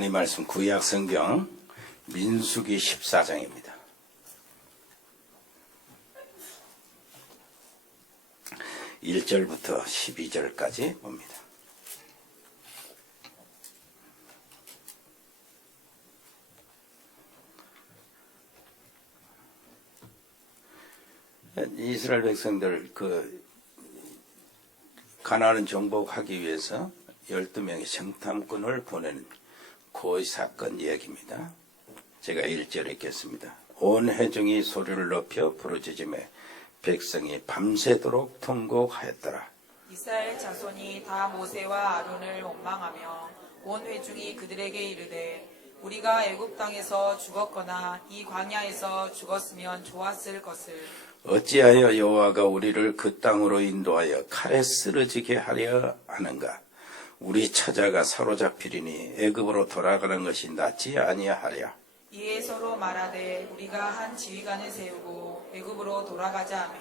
하나님 말씀 구약 성경 민수기 14장입니다. 1절부터 12절까지 봅니다. 이스라엘 백성들 가나안 정복하기 위해서 12명의 정탐꾼을 보내는 그 사건 이야기입니다. 제가 1절 읽겠습니다. 온 회중이 소리를 높여 부르짖으며 백성이 밤새도록 통곡하였더라. 이스라엘 자손이 다 모세와 아론을 원망하며 온 회중이 그들에게 이르되 우리가 애굽 땅에서 죽었거나 이 광야에서 죽었으면 좋았을 것을 어찌하여 여호와가 우리를 그 땅으로 인도하여 칼에 쓰러지게 하려 하는가? 우리 처자가 사로잡히리니 애굽으로 돌아가는 것이 낫지 아니하랴. 이에 서로 말하되 우리가 한 지휘관을 세우고 애굽으로 돌아가자 하매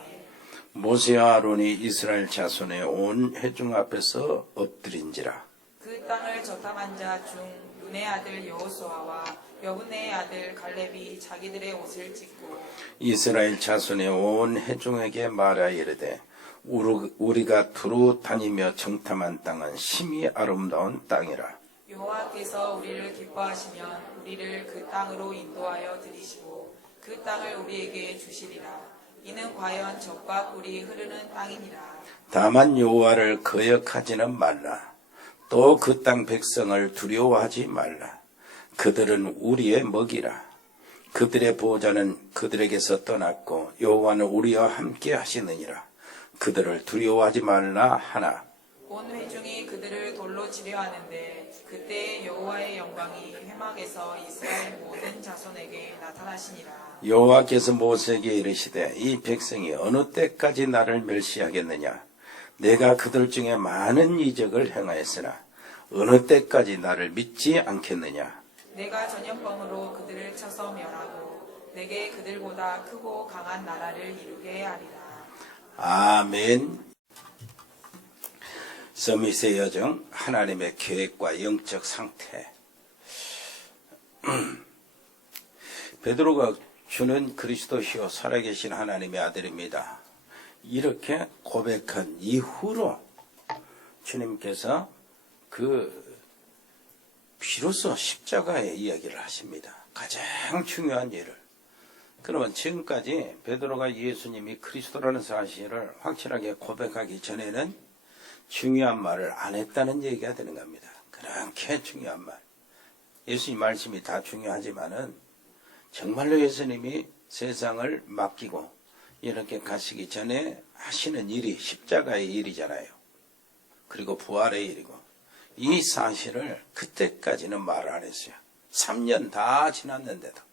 모세와 아론이 이스라엘 자손의 온 회중 앞에서 엎드린지라. 그 땅을 저탐한 자 중 눈의 아들 여호수아와 여분의 아들 갈렙이 자기들의 옷을 찢고 이스라엘 자손의 온 회중에게 말하여 이르되 우리가 두루 다니며 정탐한 땅은 심히 아름다운 땅이라. 여호와께서 우리를 기뻐하시면 우리를 그 땅으로 인도하여 들이시고 그 땅을 우리에게 주시리라. 이는 과연 젖과 꿀이 흐르는 땅이니라. 다만 여호와를 거역하지는 말라. 또 그 땅 백성을 두려워하지 말라. 그들은 우리의 먹이라. 그들의 보호자는 그들에게서 떠났고 여호와는 우리와 함께 하시느니라. 그들을 두려워하지 말라 하나. 온 회중이 그들을 돌로 치려 하는데 그때 여호와의 영광이 회막에서 이스라엘 모든 자손에게 나타나시니라. 여호와께서 모세에게 이르시되 이 백성이 어느 때까지 나를 멸시하겠느냐? 내가 그들 중에 많은 이적을 행하였으나 어느 때까지 나를 믿지 않겠느냐? 내가 전염병으로 그들을 쳐서 멸하고 내게 그들보다 크고 강한 나라를 이루게 하리라. 아멘. 서밋의 여정, 하나님의 계획과 영적 상태. 베드로가 주는 그리스도시요 살아계신 하나님의 아들입니다. 이렇게 고백한 이후로 주님께서 비로소 십자가의 이야기를 하십니다. 가장 중요한 일을. 그러면 지금까지 베드로가 예수님이 그리스도라는 사실을 확실하게 고백하기 전에는 중요한 말을 안 했다는 얘기가 되는 겁니다. 그렇게 중요한 말. 예수님 말씀이 다 중요하지만은 정말로 예수님이 세상을 맡기고 이렇게 가시기 전에 하시는 일이 십자가의 일이잖아요. 그리고 부활의 일이고 이 사실을 그때까지는 말을 안 했어요. 3년 다 지났는데도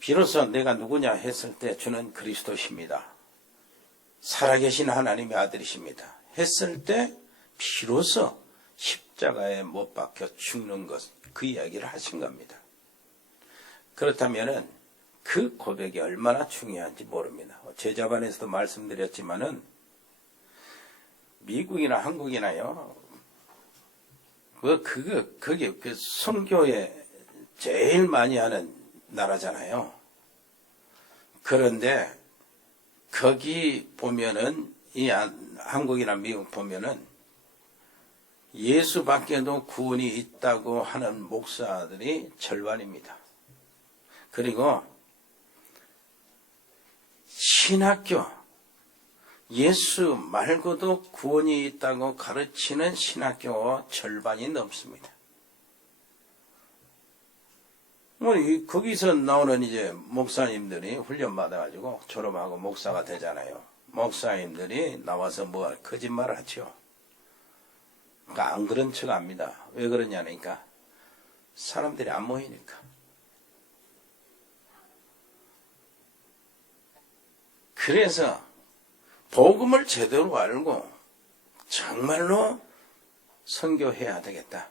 비로소 내가 누구냐 했을 때 주는 그리스도십니다. 살아계신 하나님의 아들이십니다. 했을 때 비로소 십자가에 못 박혀 죽는 것, 그 이야기를 하신 겁니다. 그렇다면은 그 고백이 얼마나 중요한지 모릅니다. 제자반에서도 말씀드렸지만은 미국이나 한국이나요, 그게 선교에 제일 많이 하는 나라잖아요. 그런데 거기 보면은 한국이나 미국 보면은 예수밖에도 구원이 있다고 하는 목사들이 절반입니다. 그리고 신학교, 예수 말고도 구원이 있다고 가르치는 신학교 절반이 넘습니다. 거기서 나오는 이제 목사님들이 훈련 받아가지고 졸업하고 목사가 되잖아요. 목사님들이 나와서 거짓말을 하죠. 그러니까 안 그런 척 합니다. 왜 그러냐니까 사람들이 안 모이니까. 그래서 복음을 제대로 알고 정말로 선교해야 되겠다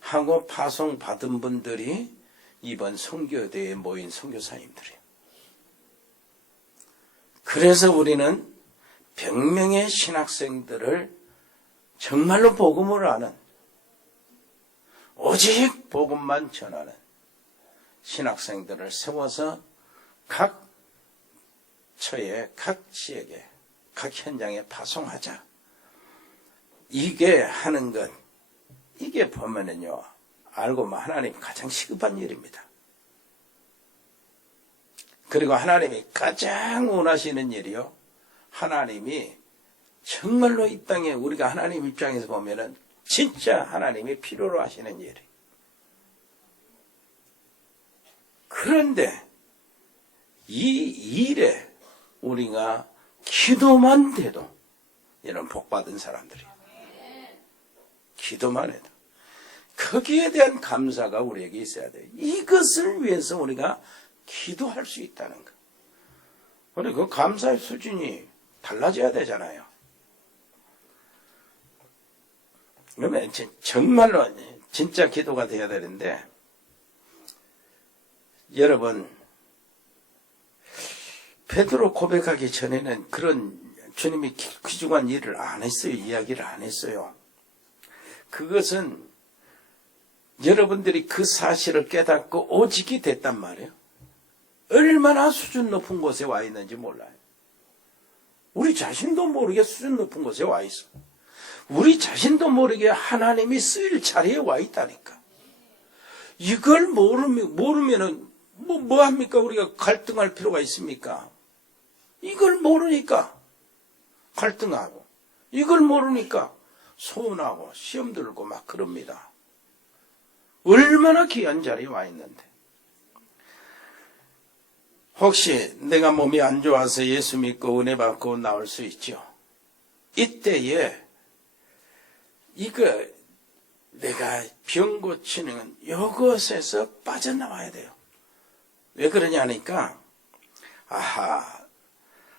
하고 파송받은 분들이 이번 선교대회에 모인 선교사님들이에요. 그래서 우리는 100명의 신학생들을 정말로 복음을 아는 오직 복음만 전하는 신학생들을 세워서 각 처에, 각 지역에, 각 현장에 파송하자. 이게 하는 것, 이게 보면은요, 알고 보면 하나님 가장 시급한 일입니다. 그리고 하나님이 가장 원하시는 일이요, 하나님이 정말로 이 땅에 우리가 하나님 입장에서 보면은 진짜 하나님이 필요로 하시는 일. 그런데 이 일에 우리가 기도만 돼도 이런 복받은 사람들이에요. 기도만 해도. 거기에 대한 감사가 우리에게 있어야 돼요. 이것을 위해서 우리가 기도할 수 있다는 것. 우리 그 감사의 수준이 달라져야 되잖아요. 그러면 정말로 진짜 기도가 돼야 되는데, 여러분, 베드로 고백하기 전에는 그런 주님이 귀중한 일을 안 했어요. 이야기를 안 했어요. 그것은 여러분들이 그 사실을 깨닫고 오직이 됐단 말이에요. 얼마나 수준 높은 곳에 와 있는지 몰라요. 우리 자신도 모르게 수준 높은 곳에 와 있어. 우리 자신도 모르게 하나님이 쓰일 자리에 와 있다니까. 이걸 모르면은 뭐 합니까? 우리가 갈등할 필요가 있습니까? 이걸 모르니까 갈등하고, 이걸 모르니까 소원하고 시험 들고 막 그럽니다. 얼마나 귀한 자리에 와 있는데. 혹시 내가 몸이 안 좋아서 예수 믿고 은혜 받고 나올 수 있죠. 이때에 이거 내가 병 고치는 이것에서 빠져나와야 돼요. 왜 그러냐니까,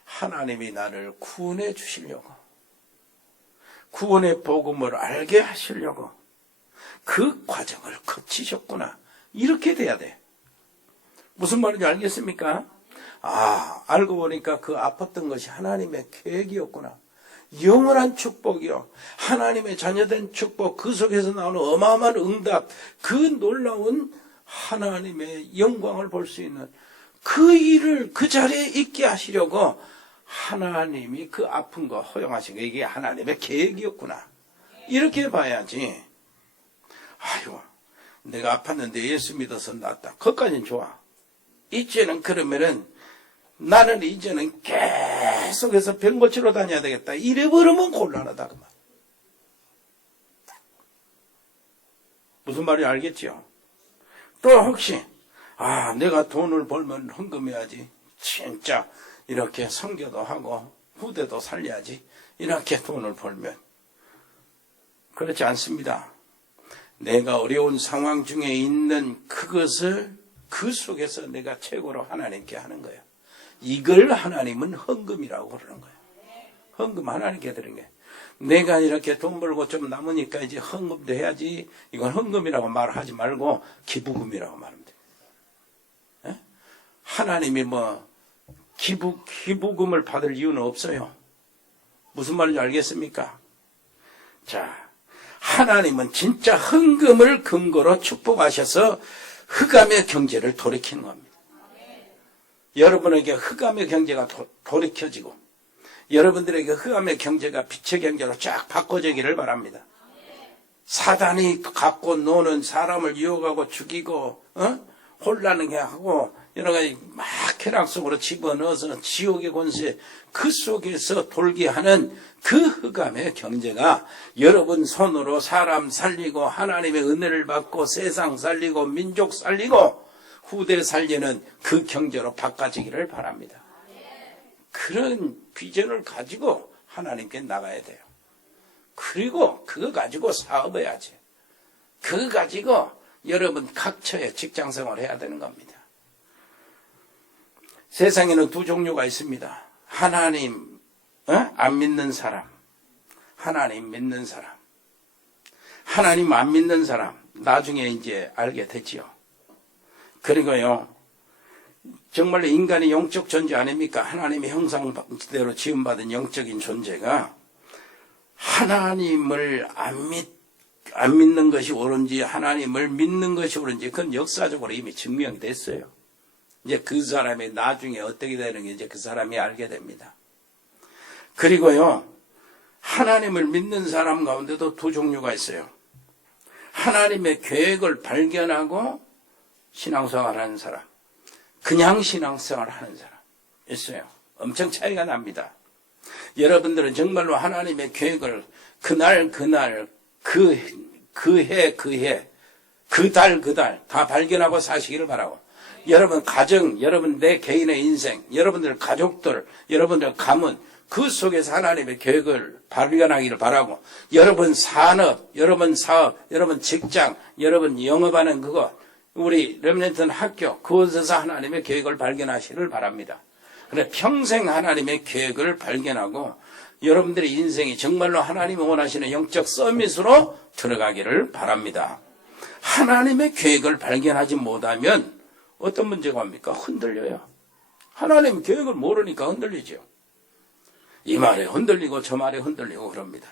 하나님이 나를 구원해 주시려고, 구원의 복음을 알게 하시려고 그 과정을 거치셨구나. 이렇게 돼야 돼. 무슨 말인지 알겠습니까? 알고 보니까 그 아팠던 것이 하나님의 계획이었구나. 영원한 축복이요, 하나님의 자녀된 축복, 그 속에서 나오는 어마어마한 응답, 그 놀라운 하나님의 영광을 볼 수 있는 그 일을 그 자리에 있게 하시려고 하나님이 그 아픈 거 허용하신 거, 이게 하나님의 계획이었구나. 이렇게 봐야지. 내가 아팠는데 예수 믿어서 낫다. 그것까지는 좋아. 이제는 그러면은 나는 이제는 계속해서 병 고치러 다녀야 되겠다. 이래 버리면 곤란하다. 그 말. 무슨 말인지 알겠죠? 또 혹시 내가 돈을 벌면 헌금해야지. 진짜 이렇게 선교도 하고 후대도 살려야지. 이렇게 돈을 벌면. 그렇지 않습니다. 내가 어려운 상황 중에 있는 그것을 그 속에서 내가 최고로 하나님께 하는 거예요. 이걸 하나님은 헌금이라고 그러는 거예요. 헌금 하나님께 드리는 거예요. 내가 이렇게 돈 벌고 좀 남으니까 이제 헌금도 해야지. 이건 헌금이라고 말하지 말고 기부금이라고 말하면 돼요. 하나님이 기부금을 받을 이유는 없어요. 무슨 말인지 알겠습니까? 자, 하나님은 진짜 헌금을 근거로 축복하셔서 흑암의 경제를 돌이키는 겁니다. 여러분에게 흑암의 경제가 돌이켜지고, 여러분들에게 흑암의 경제가 빛의 경제로 쫙 바꿔지기를 바랍니다. 사단이 갖고 노는, 사람을 유혹하고 죽이고 혼란하게 하고 여러 가지 막 쾌락 속으로 집어넣어서 지옥의 권세, 그 속에서 돌게 하는 그 흑암의 경제가 여러분 손으로 사람 살리고 하나님의 은혜를 받고 세상 살리고 민족 살리고 후대 살리는 그 경제로 바꿔지기를 바랍니다. 그런 비전을 가지고 하나님께 나가야 돼요. 그리고 그거 가지고 사업해야지. 그거 가지고 여러분 각처에 직장생활을 해야 되는 겁니다. 세상에는 두 종류가 있습니다. 하나님 안 믿는 사람, 하나님 믿는 사람. 하나님 안 믿는 사람, 나중에 이제 알게 됐지요. 그리고요, 정말로 인간의 영적 존재 아닙니까? 하나님의 형상대로 지음받은 영적인 존재가 하나님을 안 안 믿는 것이 옳은지 하나님을 믿는 것이 옳은지 그건 역사적으로 이미 증명이 됐어요. 이제 그 사람이 나중에 어떻게 되는 게 이제 그 사람이 알게 됩니다. 그리고요, 하나님을 믿는 사람 가운데도 두 종류가 있어요. 하나님의 계획을 발견하고 신앙생활 하는 사람, 그냥 신앙생활 하는 사람 있어요. 엄청 차이가 납니다. 여러분들은 정말로 하나님의 계획을 그날, 그 달 다 발견하고 사시기를 바라고. 여러분 가정, 여러분 내 개인의 인생, 여러분들 가족들, 여러분들 가문, 그 속에서 하나님의 계획을 발견하기를 바라고, 여러분 산업, 여러분 사업, 여러분 직장, 여러분 영업하는 그거, 우리 렘넌트 학교, 그곳에서 하나님의 계획을 발견하시기를 바랍니다. 그래 평생 하나님의 계획을 발견하고 여러분들의 인생이 정말로 하나님이 원하시는 영적 서밋으로 들어가기를 바랍니다. 하나님의 계획을 발견하지 못하면 어떤 문제가 옵니까? 흔들려요. 하나님 계획을 모르니까 흔들리죠. 이 말에 흔들리고 저 말에 흔들리고 그럽니다.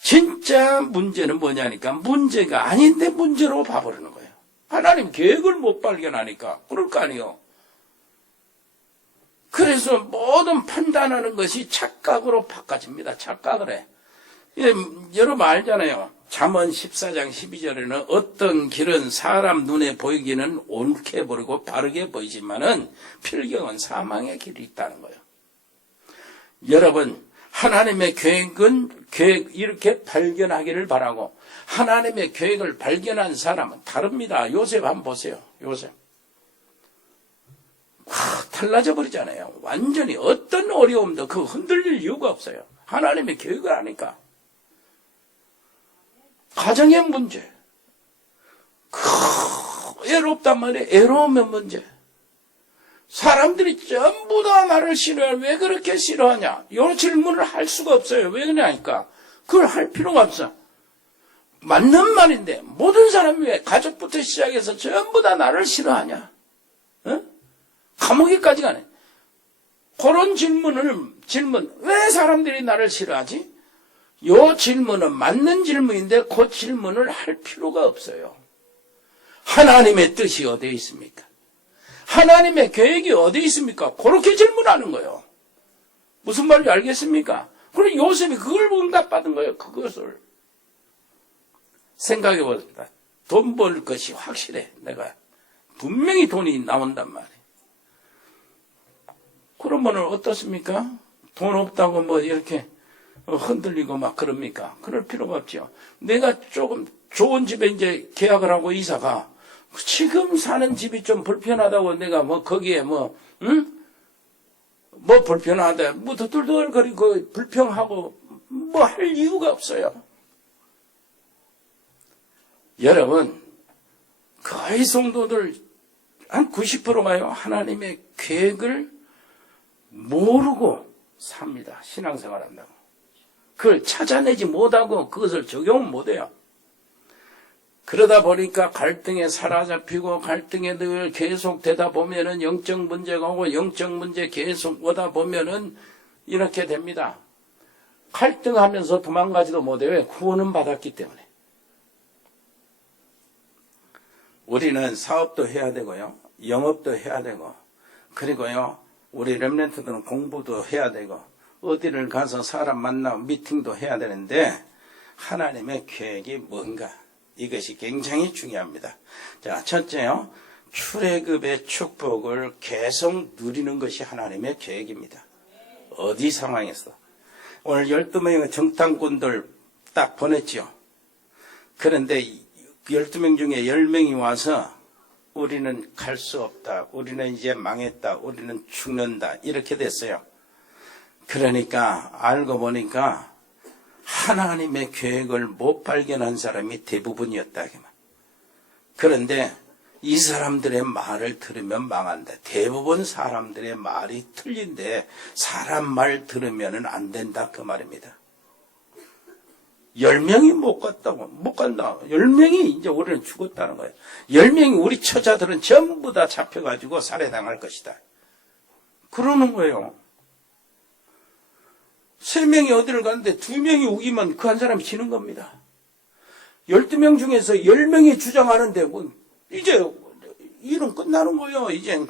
진짜 문제는 뭐냐니까 문제가 아닌데 문제로 봐버리는 거예요. 하나님 계획을 못 발견하니까 그럴 거 아니에요. 그래서 모든 판단하는 것이 착각으로 바꿔집니다. 착각을 해. 여러분 알잖아요. 잠언 14장 12절에는 어떤 길은 사람 눈에 보이기는 옳게 보이고 바르게 보이지만은 필경은 사망의 길이 있다는 거예요. 여러분 하나님의 계획은 이렇게 발견하기를 바라고 하나님의 계획을 발견한 사람은 다릅니다. 요셉 한번 보세요. 요셉. 달라져 버리잖아요. 완전히 어떤 어려움도 그 흔들릴 이유가 없어요. 하나님의 계획을 아니까. 가정의 문제. 애롭단 말이에요. 애로우면 문제. 사람들이 전부 다 나를 싫어해. 왜 그렇게 싫어하냐? 이 질문을 할 수가 없어요. 왜 그러냐니까. 그걸 할 필요가 없어. 맞는 말인데 모든 사람이 왜 가족부터 시작해서 전부 다 나를 싫어하냐? 어? 감옥에까지 가네. 그런 질문, 왜 사람들이 나를 싫어하지? 이 질문은 맞는 질문인데 그 질문을 할 필요가 없어요. 하나님의 뜻이 어디에 있습니까? 하나님의 계획이 어디에 있습니까? 그렇게 질문하는 거예요. 무슨 말인지 알겠습니까? 그럼 요셉이 그걸 응답받은 거예요. 그것을. 생각해 보십시다. 돈 벌 것이 확실해. 내가 분명히 돈이 나온단 말이에요. 그러면 어떻습니까? 돈 없다고 뭐 이렇게 흔들리고 막 그럽니까? 그럴 필요가 없죠. 내가 조금 좋은 집에 이제 계약을 하고 이사가 지금 사는 집이 좀 불편하다고 내가 뭐 거기에 뭐 불편하다 뭐 더덜덜거리고 불평하고 뭐 할 이유가 없어요. 여러분 거의 성도들 한 90%가요 하나님의 계획을 모르고 삽니다. 신앙생활 한다고. 그걸 찾아내지 못하고 그것을 적용 못해요. 그러다 보니까 갈등에 사로잡히고 갈등에 늘 계속 되다 보면은 영적 문제가 오고 영적 문제 계속 오다 보면은 이렇게 됩니다. 갈등하면서 도망가지도 못해요. 구원은 받았기 때문에. 우리는 사업도 해야 되고요. 영업도 해야 되고 그리고요. 우리 렘넌트들은 공부도 해야 되고 어디를 가서 사람 만나고 미팅도 해야 되는데 하나님의 계획이 뭔가 이것이 굉장히 중요합니다. 자, 첫째요. 출애굽의 축복을 계속 누리는 것이 하나님의 계획입니다. 어디 상황에서. 오늘 12명의 정탐꾼들 딱 보냈죠. 그런데 12명 중에 10명이 와서 우리는 갈 수 없다. 우리는 이제 망했다. 우리는 죽는다. 이렇게 됐어요. 그러니까 알고 보니까 하나님의 계획을 못 발견한 사람이 대부분이었다. 그런데 이 사람들의 말을 들으면 망한다. 대부분 사람들의 말이 틀린데 사람 말 들으면 안 된다. 그 말입니다. 10명이 못 간다. 10명이 이제 우리는 죽었다는 거예요. 10명이 우리 처자들은 전부 다 잡혀가지고 살해당할 것이다. 그러는 거예요. 3명이 어디를 가는데 2명이 우기면 그 한 사람이 지는 겁니다. 12명 중에서 10명이 주장하는데 뭐 이제 일은 끝나는 거예요. 이제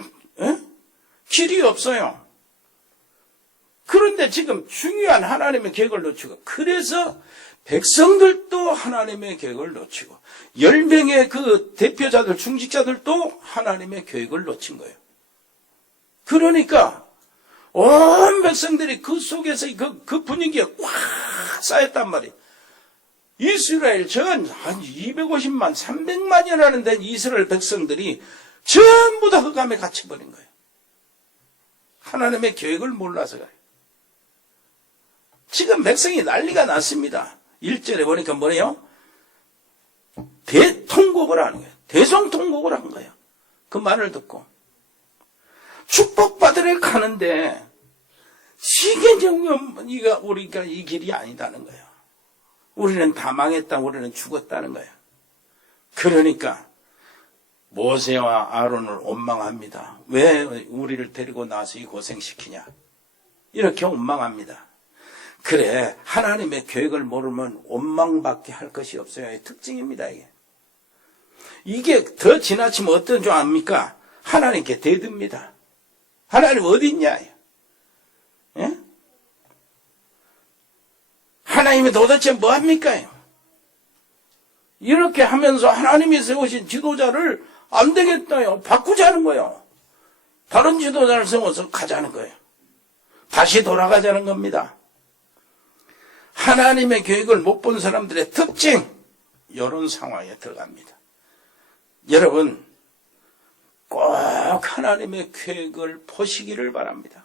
길이 없어요. 그런데 지금 중요한 하나님의 계획을 놓치고, 그래서 백성들도 하나님의 계획을 놓치고 10명의 그 대표자들, 중직자들도 하나님의 계획을 놓친 거예요. 그러니까 온 백성들이 그 속에서 그 분위기에 꽉 쌓였단 말이에요. 이스라엘 전 한 250만, 300만이라는 된 이스라엘 백성들이 전부 다 흑암에 갇혀버린 거예요. 하나님의 계획을 몰라서 그래요. 지금 백성이 난리가 났습니다. 1절에 보니까 뭐래요? 대통곡을 하는 거예요. 대성통곡을 한 거예요. 그 말을 듣고. 축복받으러 가는데, 시계정은 우리가 이 길이 아니다는 거예요. 우리는 다 망했다, 우리는 죽었다는 거예요. 그러니까, 모세와 아론을 원망합니다. 왜 우리를 데리고 나서 이 고생시키냐? 이렇게 원망합니다. 그래, 하나님의 계획을 모르면 원망밖에 할 것이 없어요. 특징입니다, 이게. 이게 더 지나치면 어떤 줄 압니까? 하나님께 대듭니다. 하나님 어디 있냐? 예? 하나님이 도대체 뭐 합니까? 이렇게 하면서 하나님이 세우신 지도자를 안 되겠다요. 바꾸자는 거예요. 다른 지도자를 세워서 가자는 거예요. 다시 돌아가자는 겁니다. 하나님의 계획을 못 본 사람들의 특징, 이런 상황에 들어갑니다. 여러분, 꼭 하나님의 계획을 보시기를 바랍니다.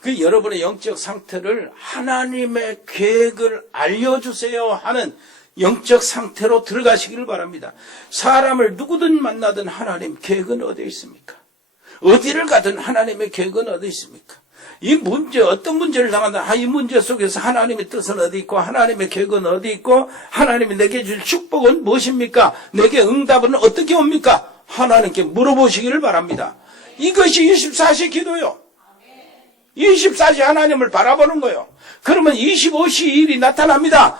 그 여러분의 영적 상태를 하나님의 계획을 알려주세요 하는 영적 상태로 들어가시기를 바랍니다. 사람을 누구든 만나든 하나님 계획은 어디 있습니까? 어디를 가든 하나님의 계획은 어디 있습니까? 이 문제, 어떤 문제를 당한다. 이 문제 속에서 하나님의 뜻은 어디 있고, 하나님의 계획은 어디 있고, 하나님이 내게 줄 축복은 무엇입니까? 내게 응답은 어떻게 옵니까? 하나님께 물어보시기를 바랍니다. 이것이 24시 기도요. 24시 하나님을 바라보는 거예요. 그러면 25시 일이 나타납니다.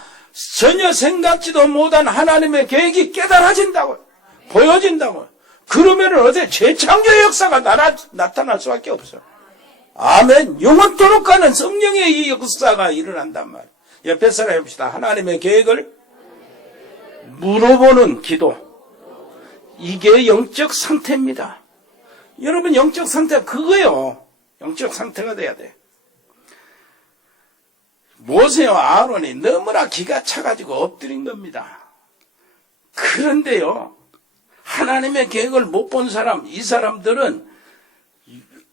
전혀 생각지도 못한 하나님의 계획이 깨달아진다고요. 보여진다고요. 그러면 어제 재창조의 역사가 나타날 수밖에 없어요. 아멘. 영원토록 가는 성령의 이 역사가 일어난단 말이에요. 옆에 사람 해봅시다. 하나님의 계획을 물어보는 기도. 이게 영적 상태입니다. 여러분, 영적 상태가 그거예요. 영적 상태가 돼야 돼. 모세와 아론이 너무나 기가 차가지고 엎드린 겁니다. 그런데요, 하나님의 계획을 못 본 사람, 이 사람들은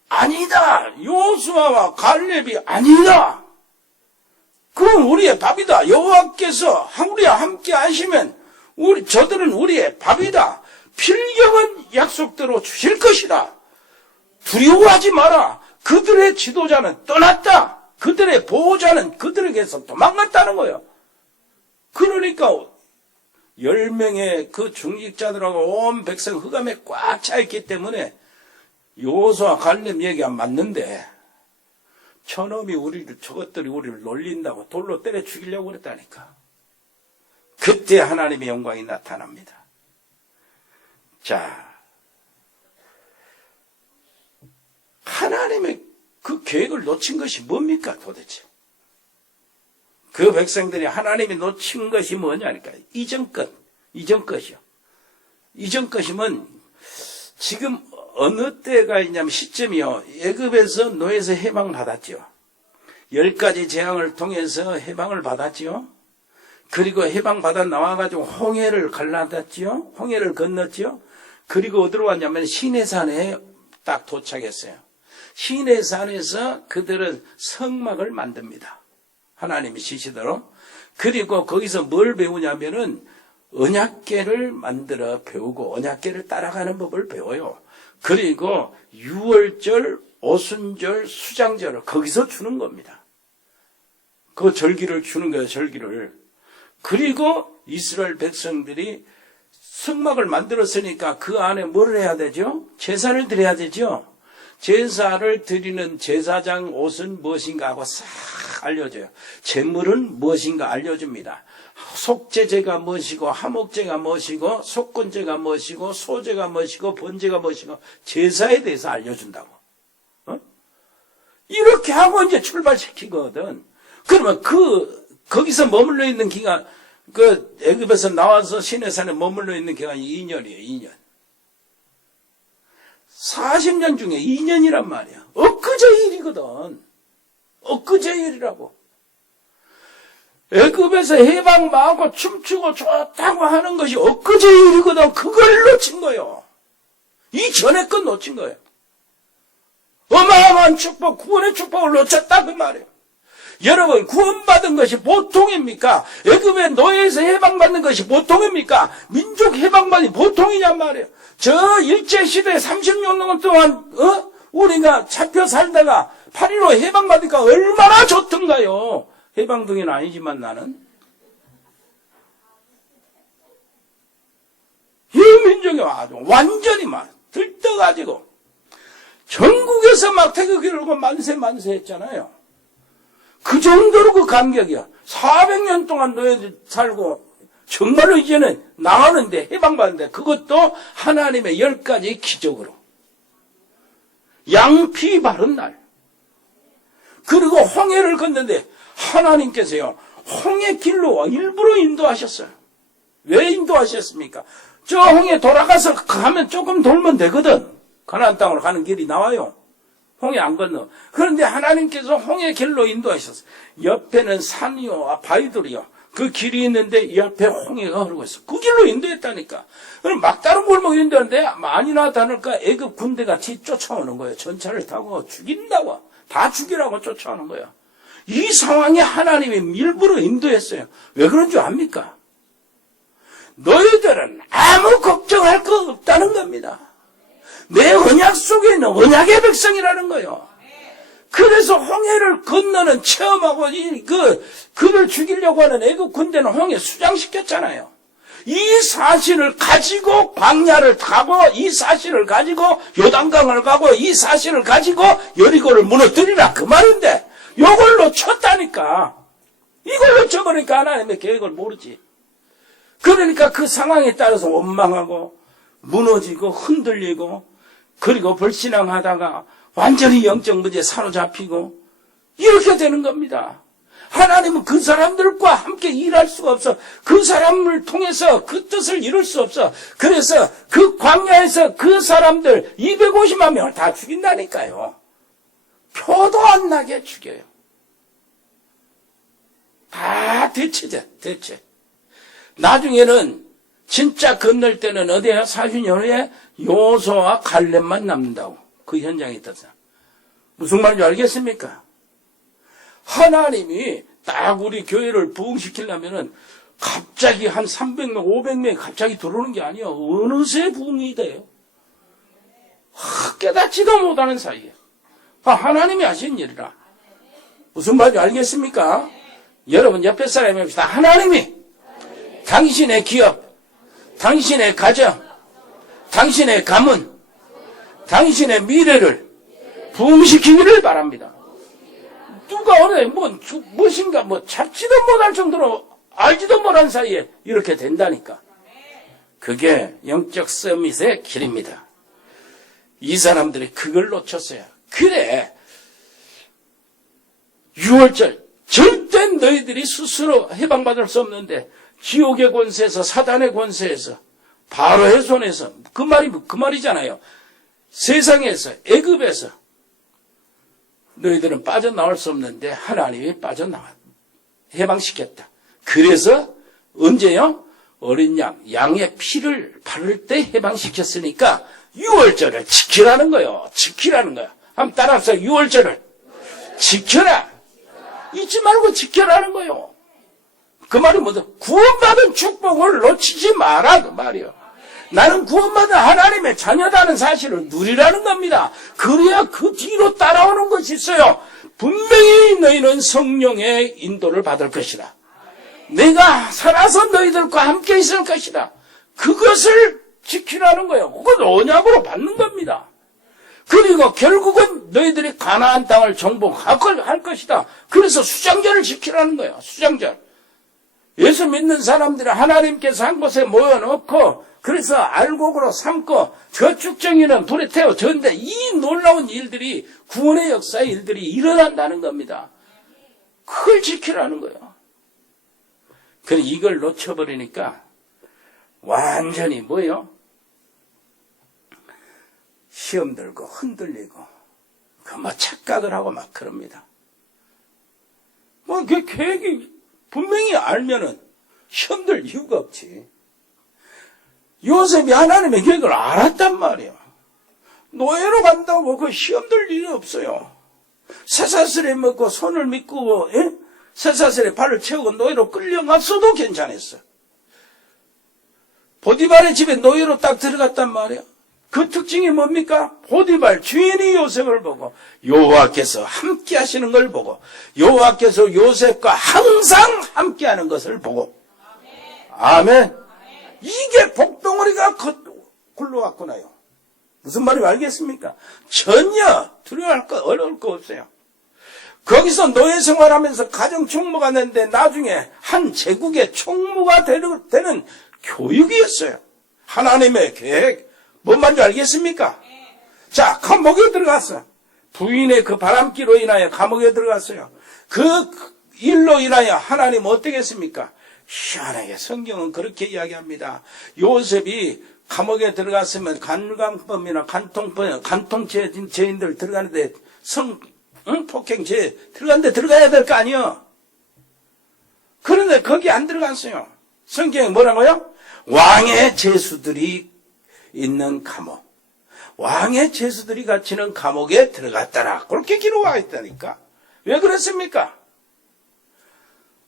아니다. 요수아와 갈렙이 아니다. 그건 우리의 밥이다. 여호와께서 우리와 함께 하시면 저들은 우리의 밥이다. 필경은 약속대로 주실 것이다. 두려워하지 마라. 그들의 지도자는 떠났다. 그들의 보호자는 그들에게서 도망갔다는 거예요. 그러니까 10명의 그 중직자들하고 온 백성 흑암에 꽉 차있기 때문에 여호수아 갈렙 얘기가 맞는데, 저놈이 저것들이 우리를 놀린다고 돌로 때려 죽이려고 그랬다니까. 그때 하나님의 영광이 나타납니다. 자, 하나님의 그 계획을 놓친 것이 뭡니까 도대체? 그 백성들이 하나님이 놓친 것이 뭐냐니까. 이전 것이요. 이전 것이면 지금 어느 때가 있냐면 시점이요. 애굽에서 노예에서 해방받았죠. 10가지 재앙을 통해서 해방을 받았죠. 그리고 해방받아 나와가지고 홍해를 갈라놨죠. 홍해를 건넜죠. 그리고 어디로 왔냐면 시내산에 딱 도착했어요. 시내산에서 그들은 성막을 만듭니다. 하나님이 지시대로. 그리고 거기서 뭘 배우냐면은 언약궤를 만들어 배우고 언약궤를 따라가는 법을 배워요. 그리고 유월절, 오순절, 수장절을 거기서 주는 겁니다. 그 절기를 주는 거예요, 절기를. 그리고 이스라엘 백성들이 성막을 만들었으니까 그 안에 뭘 해야 되죠? 제사를 드려야 되죠? 제사를 드리는 제사장 옷은 무엇인가 하고 싹 알려줘요. 제물은 무엇인가 알려줍니다. 속죄제가 무엇이고 화목제가 무엇이고 속건제가 무엇이고 소제가 무엇이고 번제가 무엇이고 제사에 대해서 알려준다고. 이렇게 하고 이제 출발시키거든. 그러면 거기서 머물러 있는 기간, 애굽에서 나와서 시내산에 머물러 있는 기간이 2년이에요, 2년. 40년 중에 2년이란 말이야. 엊그제 일이거든. 엊그제 일이라고. 애굽에서 해방하고 춤추고 좋다고 하는 것이 엊그제 일이거든. 그걸 놓친 거예요. 이전에 건 놓친 거예요. 어마어마한 축복, 구원의 축복을 놓쳤다 그 말이에요. 여러분, 구원받은 것이 보통입니까? 애굽의 노예에서 해방받는 것이 보통입니까? 민족 해방받이 보통이냔 말이에요. 저 일제시대 30년 동안 우리가 잡혀 살다가 8.15 해방받으니까 얼마나 좋던가요. 해방둥이는 아니지만 나는. 이 민족이 아주 완전히 막 들떠가지고 전국에서 막 태극기를 들고 만세 했잖아요. 그 정도로 그 감격이야. 400년 동안 노예들 살고 정말로 이제는 나가는데 해방받는데 그것도 하나님의 10가지 기적으로. 양피 바른 날. 그리고 홍해를 걷는데 하나님께서요. 홍해 길로 일부러 인도하셨어요. 왜 인도하셨습니까? 저 홍해 돌아가서 가면 조금 돌면 되거든. 가나안 땅으로 가는 길이 나와요. 홍해 안 건너. 그런데 하나님께서 홍해 길로 인도하셨어요. 옆에는 산이요, 바위들이요. 그 길이 있는데 옆에 홍해가 흐르고 있어. 그 길로 인도했다니까. 그럼 막다른 골목 인도하는데 아니나 다를까 애굽 군대가 뒤 쫓아오는 거예요. 전차를 타고 죽인다고. 다 죽이라고 쫓아오는 거예요. 이 상황에 하나님이 일부러 인도했어요. 왜 그런 줄 압니까? 너희들은 아무 걱정할 거 없다는 겁니다. 내 언약 속에 있는 언약의 백성이라는 거예요. 그래서 홍해를 건너는 체험하고 그를 죽이려고 하는 애국 군대는 홍해 수장시켰잖아요. 이 사실을 가지고 광야를 타고 이 사실을 가지고 요단강을 가고 이 사실을 가지고 여리고를 무너뜨리라 그 말인데 이걸로 쳤다니까. 이걸로 쳐버리니까 하나님의 계획을 모르지. 그러니까 그 상황에 따라서 원망하고 무너지고 흔들리고 그리고 불신앙하다가 완전히 영적 문제에 사로잡히고 이렇게 되는 겁니다. 하나님은 그 사람들과 함께 일할 수가 없어. 그 사람을 통해서 그 뜻을 이룰 수 없어. 그래서 그 광야에서 그 사람들 250만 명을 다 죽인다니까요. 표도 안 나게 죽여요. 다 대체돼, 대체. 나중에는 진짜 건널 때는 어디야? 40년 후에 요소와 갈렙만 남는다고. 그 현장에 있어서. 무슨 말인지 알겠습니까? 하나님이 딱 우리 교회를 부흥시키려면은 갑자기 한 300명, 500명이 갑자기 들어오는 게 아니에요. 어느새 부흥이 돼요. 깨닫지도 못하는 사이에. 하나님이 하신 일이라. 무슨 말인지 알겠습니까? 여러분 옆에 사람이 합시다. 하나님이 당신의 기업, 당신의 가정, 당신의 가문, 당신의 미래를 부흥시키기를 바랍니다. 누가 어느 무엇인가 찾지도 못할 정도로 알지도 못한 사이에 이렇게 된다니까. 그게 영적 서밋의 길입니다. 이 사람들이 그걸 놓쳤어요. 그래 6월절 절대 너희들이 스스로 해방받을 수 없는데 지옥의 권세에서 사단의 권세에서 바로의 손에서 그 말이잖아요. 세상에서 애굽에서 너희들은 빠져나올 수 없는데 하나님이 해방시켰다. 그래서 언제요? 어린 양의 피를 바를 때 해방시켰으니까 6월절을 지키라는 거예요. 지키라는 거야. 한번 따라합시다. 6월절을 지켜라. 잊지 말고 지켜라는 거예요. 그 말이 뭐죠? 구원받은 축복을 놓치지 마라 그 말이에요. 나는 구원받은 하나님의 자녀다는 사실을 누리라는 겁니다. 그래야 그 뒤로 따라오는 것이 있어요. 분명히 너희는 성령의 인도를 받을 것이다. 내가 살아서 너희들과 함께 있을 것이다. 그것을 지키라는 거예요. 그건 언약으로 받는 겁니다. 그리고 결국은 너희들이 가나안 땅을 정복할 것이다. 그래서 수장절을 지키라는 거예요. 수장절. 예수 믿는 사람들이 하나님께서 한 곳에 모여놓고 그래서 알곡으로 삼고 저축정이는 불에 태워졌는데 이 놀라운 일들이 구원의 역사의 일들이 일어난다는 겁니다. 그걸 지키라는 거예요. 그래 이걸 놓쳐버리니까 완전히 뭐예요? 시험 들고 흔들리고 뭐 착각을 하고 막 그럽니다. 뭐 그 계획이 분명히 알면은 시험 들 이유가 없지. 요셉이 하나님의 계획을 알았단 말이에요. 노예로 간다고 그 시험 들 일이 없어요. 쇠사슬에 먹고 손을 묶고 쇠사슬에 발을 채우고 노예로 끌려갔어도 괜찮았어. 보디발의 집에 노예로 딱 들어갔단 말이에요. 그 특징이 뭡니까? 보디발 주인이 요셉을 보고 여호와께서 함께 하시는 걸 보고 여호와께서 요셉과 항상 함께 하는 것을 보고 아멘. 이게 복덩어리가 굴러왔구나요. 무슨 말인지 알겠습니까? 전혀 두려워할 거 어려울 거 없어요. 거기서 노예 생활하면서 가정 총무가 됐는데 나중에 한 제국의 총무가 되는 교육이었어요. 하나님의 계획. 뭔 말인지 알겠습니까? 자, 감옥에 들어갔어. 부인의 그 바람기로 인하여 감옥에 들어갔어요. 그 일로 인하여 하나님 어떻게 했습니까? 희한하게 성경은 그렇게 이야기합니다. 요셉이 감옥에 들어갔으면 간강범이나 간통죄인들 들어가는데 폭행죄 들어가는데 들어가야 될 거 아니에요. 그런데 거기 안 들어갔어요. 성경에 뭐라고요? 왕의 죄수들이 있는 감옥. 왕의 죄수들이 갇히는 감옥에 들어갔더라. 그렇게 기록하고 있다니까. 왜 그랬습니까?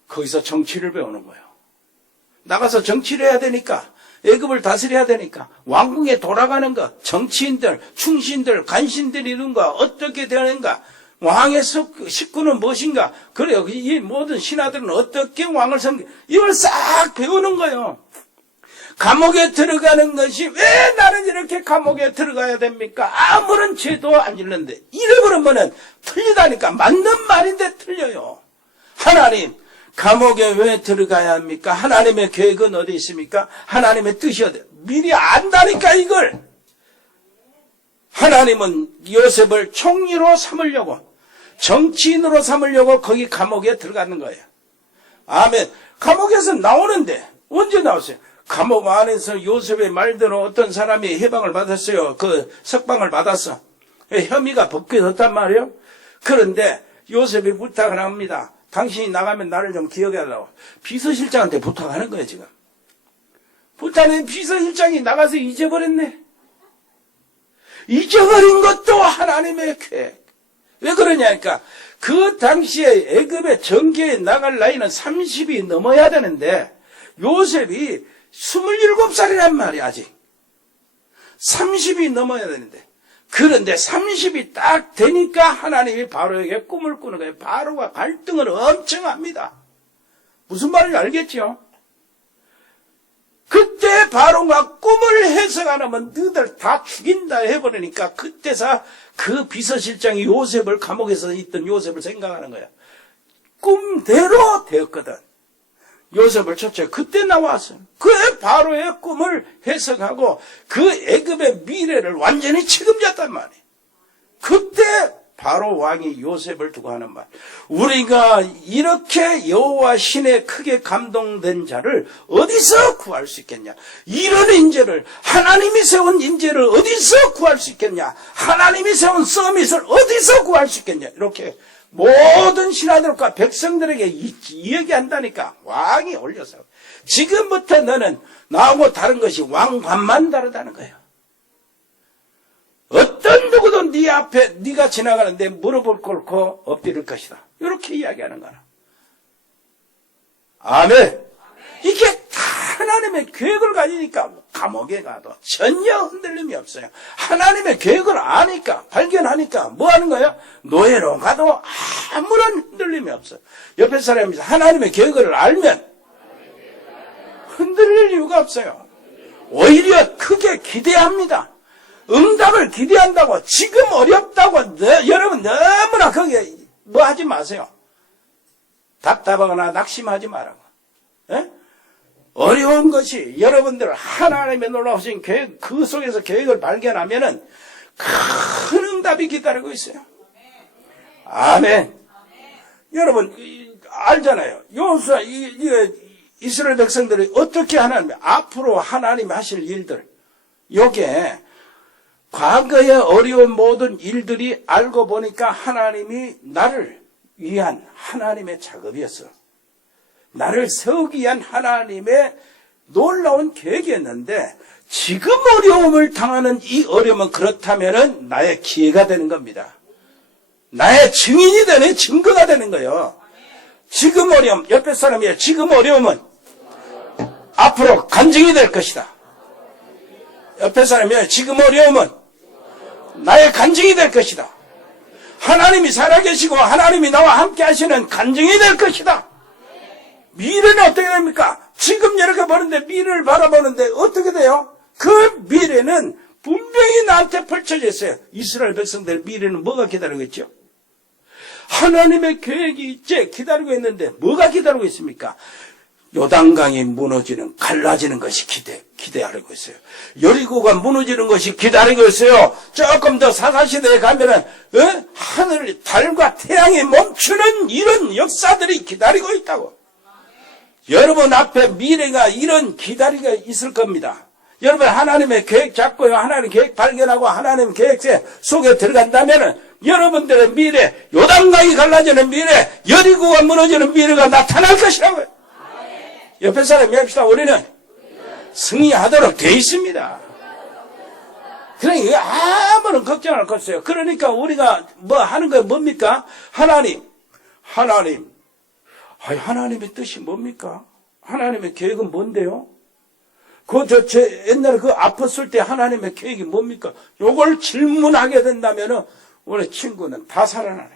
거기서 정치를 배우는 거예요. 나가서 정치를 해야 되니까, 애굽을 다스려야 되니까, 왕궁에 돌아가는 것, 정치인들, 충신들, 간신들이 이런가, 어떻게 되는가, 왕의 식구는 무엇인가, 그래요. 이 모든 신하들은 어떻게 왕을 섬기, 이걸 싹 배우는 거예요. 감옥에 들어가는 것이 왜 나는 이렇게 감옥에 들어가야 됩니까? 아무런 죄도 안 짓는데 이래버리면 틀리다니까. 맞는 말인데 틀려요. 하나님 감옥에 왜 들어가야 합니까? 하나님의 계획은 어디 있습니까? 하나님의 뜻이 어디? 미리 안다니까 이걸. 하나님은 요셉을 총리로 삼으려고 정치인으로 삼으려고 거기 감옥에 들어가는 거예요. 아멘. 감옥에서 나오는데 언제 나왔어요? 감옥 안에서 요셉의 말대로 어떤 사람이 해방을 받았어요. 그 석방을 받았어. 혐의가 벗겨졌단 말이에요. 그런데 요셉이 부탁을 합니다. 당신이 나가면 나를 좀 기억해달라고. 비서실장한테 부탁하는 거예요, 지금. 부탁은 비서실장이 나가서 잊어버렸네. 잊어버린 것도 하나님의 계획. 왜 그러냐니까 그 당시에 애굽의 정계에 나갈 나이는 30이 넘어야 되는데 요셉이 27살이란 말이야, 아직. 30이 넘어야 되는데. 그런데 30이 딱 되니까 하나님이 바로에게 꿈을 꾸는 거예요. 바로가 갈등을 엄청 합니다. 무슨 말인지 알겠죠? 그때 바로가 꿈을 해석 안 하면 너희들 다 죽인다 해버리니까 그때서 그 비서실장이 요셉을 감옥에서 있던 요셉을 생각하는 거야. 꿈대로 되었거든. 요셉을 쫓아 그때 나왔어요. 그 바로의 꿈을 해석하고 그 애굽의 미래를 완전히 책임졌단 말이에요. 그때 바로 왕이 요셉을 두고 하는 말. 우리가 이렇게 여호와 신에 크게 감동된 자를 어디서 구할 수 있겠냐? 이런 인재를 하나님이 세운 인재를 어디서 구할 수 있겠냐? 하나님이 세운 서밋을 어디서 구할 수 있겠냐? 이렇게 모든 신하들과 백성들에게 이야기한다니까. 왕이 올려서 지금부터 너는 나하고 다른 것이 왕관만 다르다는 거예요. 어떤 누구도 네 앞에 네가 지나가는데 무릎을 꿇고 엎드릴 것이다. 이렇게 이야기하는 거야. 아멘. 이게 다 하나님의 계획을 가지니까 감옥에 가도 전혀 흔들림이 없어요. 하나님의 계획을 아니까, 발견하니까 뭐 하는 거예요? 노예로 가도 아무런 흔들림이 없어요. 옆에 사람이 하나님의 계획을 알면 흔들릴 이유가 없어요. 오히려 크게 기대합니다. 응답을 기대한다고 지금 어렵다고 여러분 너무나 거기에 뭐 하지 마세요. 답답하거나 낙심하지 말라고. 예? 어려운 것이 여러분들 하나님의 놀라우신 계획, 그 속에서 계획을 발견하면은 큰 응답이 기다리고 있어요. 아멘. 여러분 알잖아요. 여호수아 이스라엘 백성들이 어떻게 앞으로 하나님이 하실 일들, 요게 과거의 어려운 모든 일들이 알고 보니까 하나님이 나를 위한 하나님의 작업이었어. 나를 세우기 위한 하나님의 놀라운 계획이었는데 지금 어려움을 당하는 이 어려움은 그렇다면은 나의 기회가 되는 겁니다. 나의 증인이 되는 증거가 되는 거예요. 지금 어려움, 옆에 사람이야. 지금 어려움은 앞으로 간증이 될 것이다. 옆에 사람이야. 지금 어려움은 나의 간증이 될 것이다. 하나님이 살아계시고 하나님이 나와 함께 하시는 간증이 될 것이다. 미래는 어떻게 됩니까? 지금 이렇게 보는데 미래를 바라보는데 어떻게 돼요? 그 미래는 분명히 나한테 펼쳐져 있어요. 이스라엘 백성들 미래는 뭐가 기다리고 있죠? 하나님의 계획이 이제 기다리고 있는데 뭐가 기다리고 있습니까? 요단강이 무너지는, 갈라지는 것이 기대하고 있어요. 여리고가 무너지는 것이 기다리고 있어요. 조금 더 사사시대에 가면은, 하늘, 달과 태양이 멈추는 이런 역사들이 기다리고 있다고. 여러분 앞에 미래가 이런 기다리가 있을 겁니다. 여러분 하나님의 계획 잡고요. 하나님의 계획 발견하고 하나님의 계획 속에 들어간다면은 여러분들의 미래, 요단강이 갈라지는 미래, 여리고가 무너지는 미래가 나타날 것이라고요. 옆에 사람이 합시다. 우리는 승리하도록 되어 있습니다. 그러니까 아무런 걱정할 것 없어요. 그러니까 우리가 뭐 하는 거 뭡니까? 하나님의 뜻이 뭡니까? 하나님의 계획은 뭔데요? 옛날에 아팠을 때 하나님의 계획이 뭡니까? 요걸 질문하게 된다면은 우리 친구는 다 살아나네.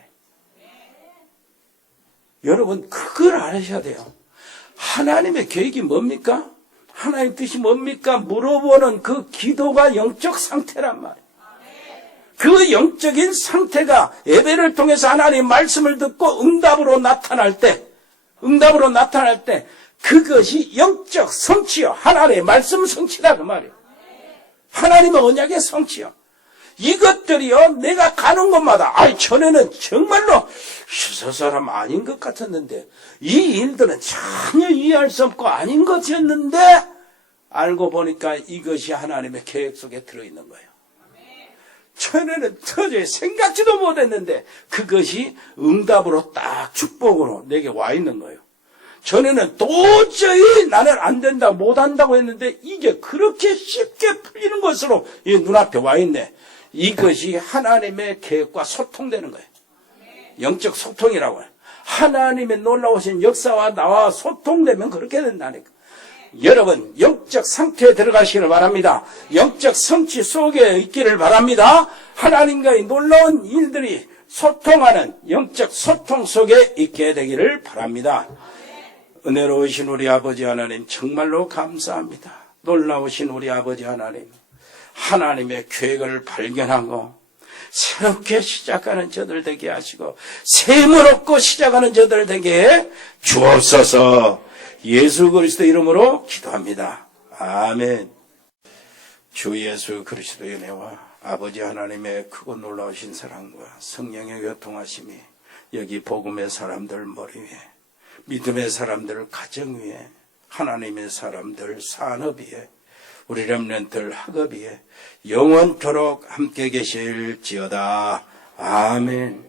여러분, 그걸 알으셔야 돼요. 하나님의 계획이 뭡니까? 하나님의 뜻이 뭡니까? 물어보는 그 기도가 영적 상태란 말이에요. 그 영적인 상태가 예배를 통해서 하나님의 말씀을 듣고 응답으로 나타날 때 그것이 영적 성취요. 하나님의 말씀 성취다 그 말이에요. 하나님의 언약의 성취요. 이것들이요, 내가 가는 곳마다, 전에는 정말로 저 사람 아닌 것 같았는데, 이 일들은 전혀 이해할 수 없고 아닌 것이었는데, 알고 보니까 이것이 하나님의 계획 속에 들어있는 거예요. 전에는 도저히 생각지도 못했는데, 그것이 응답으로 딱 축복으로 내게 와 있는 거예요. 전에는 도저히 나는 안 된다, 못 한다고 했는데, 이게 그렇게 쉽게 풀리는 것으로 이 눈앞에 와 있네. 이것이 하나님의 계획과 소통되는 거예요. 영적 소통이라고 해요. 하나님의 놀라우신 역사와 나와 소통되면 그렇게 된다니까. 여러분 영적 상태에 들어가시기를 바랍니다. 영적 성취 속에 있기를 바랍니다. 하나님과의 놀라운 일들이 소통하는 영적 소통 속에 있게 되기를 바랍니다. 은혜로우신 우리 아버지 하나님 정말로 감사합니다. 놀라우신 우리 아버지 하나님, 하나님의 계획을 발견하고 새롭게 시작하는 저들 되게 하시고 셈을 얻고 시작하는 저들 되게 주옵소서. 예수 그리스도 이름으로 기도합니다. 아멘. 주 예수 그리스도의 은혜와 아버지 하나님의 크고 놀라우신 사랑과 성령의 교통하심이 여기 복음의 사람들 머리 위에, 믿음의 사람들 가정 위에, 하나님의 사람들 산업 위에, 우리 렘넌트들 학업 위에 영원토록 함께 계실지어다. 아멘.